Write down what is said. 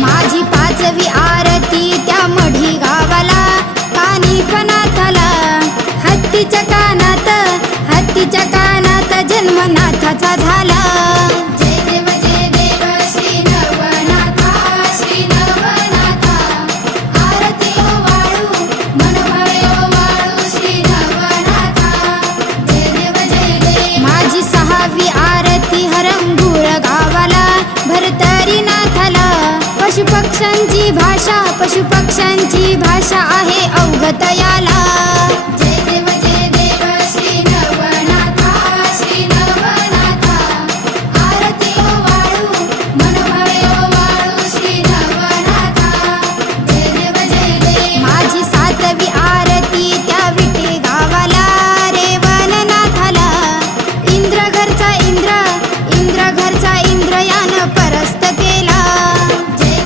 माझी पाचवी आरती त्या मढी गावाला कानिफनाथाला हत्तीच्या कानात जन्मनाथाचा झाला जय देव श्री नवनाथा आरती ओवाळू मनोभावे ओवाळू श्री नवनाथा जय देव माझी सहावी आरती हरंगुळ गावाला भरतरीनाथाला पशुपक्ष्यांची भाषा आहे अवगत याला